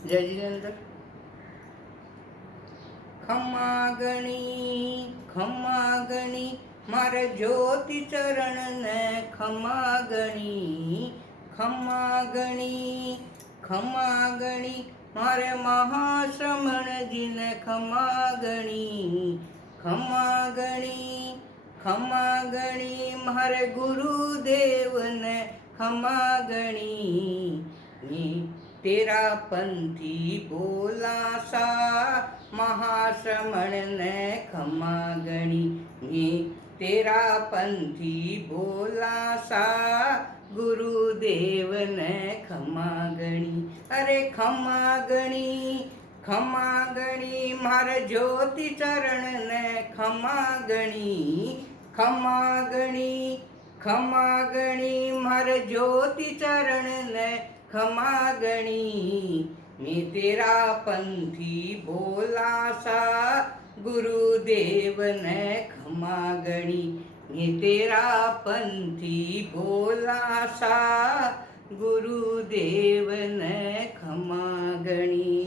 જય જીનેન્દ્ર. ખમા ગણી મારે જ્યોતિ ચરણ ને ખમા ગણી મારે મહાશ્રમણજીને ખમા ગણી મારે ગુરુદેવને ખમા ગણી. तेरा पंथी बोला सा महाश्रमण ने खमा गणी. तेरा पंथी बोला सा गुरुदेव ने खमा गणी. अरे खमा गणी मारे ज्योति चरण ने खमा गणी मारे ज्योति चरण ने खमा गणी. मैं तेरा पंथी बोला सा गुरुदेव ने खमा गणी. मैं तेरा पंथी बोला सा गुरुदेव ने खमा गणी.